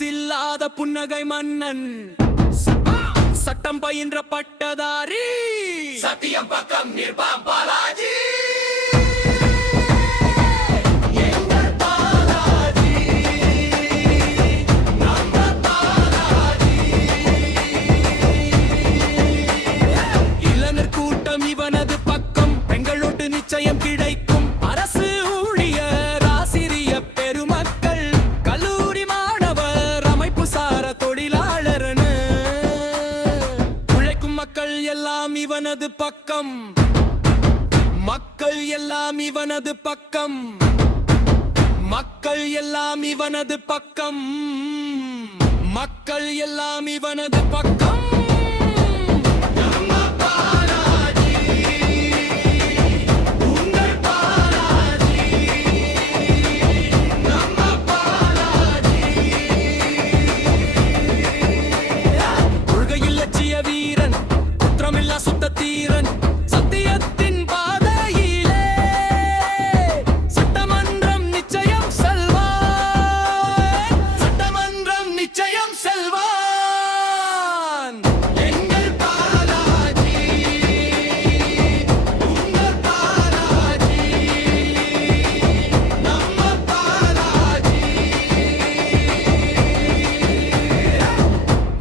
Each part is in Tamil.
காசில்லாத புன்னகை மன்னன், சட்டம் பயின்ற பட்டதாரி, சத்தியம் பக்கம் நிற்பான் பாலாஜி. இளைஞர் கூட்டம் இவனது பக்கம், பெங்களோட்டு நிச்சயம் கிடைக்கும். அரசு ஊழியர், ஆசிரியர் பெருமக்கள், கல்லூரி மாணவர், அமைப்பு சார தொழிலாளர்னு உழைக்கும் மக்கள் எல்லாம் இவனது பக்கம். மக்கள் எல்லாம் இவனது பக்கம். மக்கள் எல்லாம் இவனது பக்கம். மக்கள் எல்லாம் இவனது பக்கம்.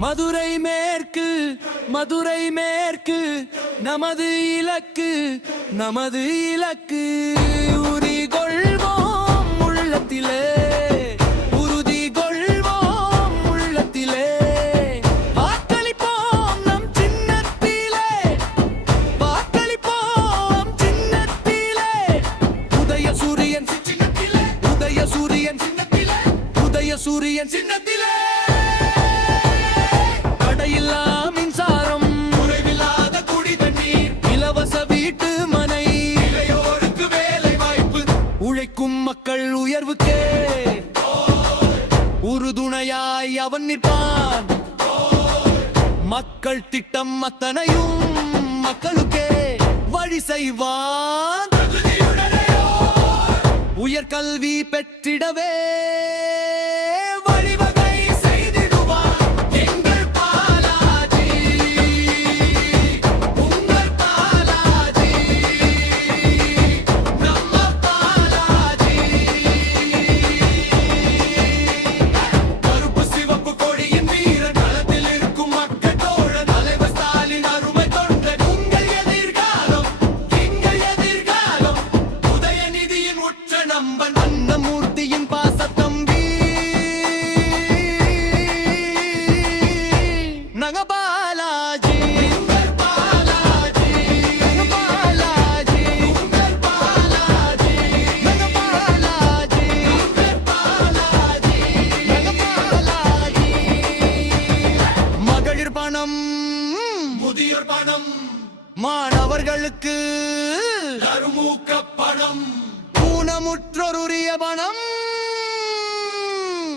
மதுரை மேற்கு, மதுரை மேற்கு நமது இலக்கு, நமது இலக்கு. உறுதி கொள்வோம் உள்ளத்திலே, உறுதி கொள்வோம் உள்ளத்திலே. வாக்களிப்போம் நம் சின்னத்திலே, வாக்களிப்போம் சின்னத்திலே. உதய சூரியன் சின்னத்திலே, உதய சூரியன் சின்னத்திலே, உதய சூரியன் சின்னத்திலே. மின்சாரம், குறைவில்லாத குடி தண்ணீர், இலவச வீட்டு மனை, இளையோருக்கு வேலை வாய்ப்பு, உழைக்கும் மக்கள் உயர்வுக்கே உறுதுணையாய் அவன் நிற்பான். மக்கள் திட்டம் அத்தனையும் மக்களுக்கே வழி செய்வான். உயர்கல்வி பெற்றிடவே அன்னமூர்த்தியின் பாசத்தம்பி நங்க பாலாஜி, பாலாஜி, பாலாஜி, பாலாஜி, பாலாஜி, பாலாஜி, பாலாஜி. மகளிர் பணம், முதியோர் பணம், மாணவர்களுக்கு கருமூக்க பணம், ஊனமுற்றோருரிய பணம்.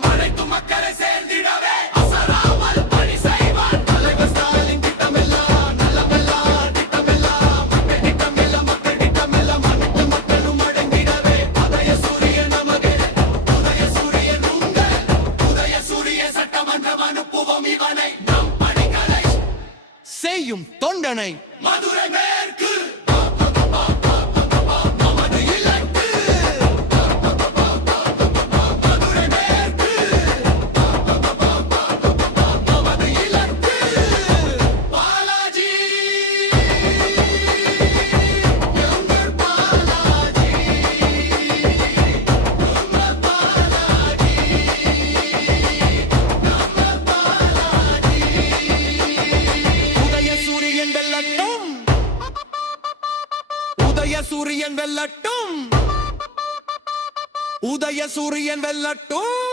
அனைத்து மக்களை சேர்ந்திடவே அசராமல் பணி செய்வான் தலைவர் ஸ்டாலின். திட்டமெல்லாம் நல்லமெல்லாம், திட்டமெல்லாம் மக்கள் திட்டமெல்லாம், மக்கள் திட்டமெல்லாம் அனைத்து மக்களும் அடங்கிடவே. உதய சூரியன் நமது, உதய சூரியன் உங்கள், உதய சூரிய சட்டமன்றம் அனுப்புவோம் இவனை. நம் பணிகளை செய்யும் தொண்டனை மதுரை மேற்கு சூரியன் வெல்லட்டும், உதய சூரியன் வெல்லட்டும்.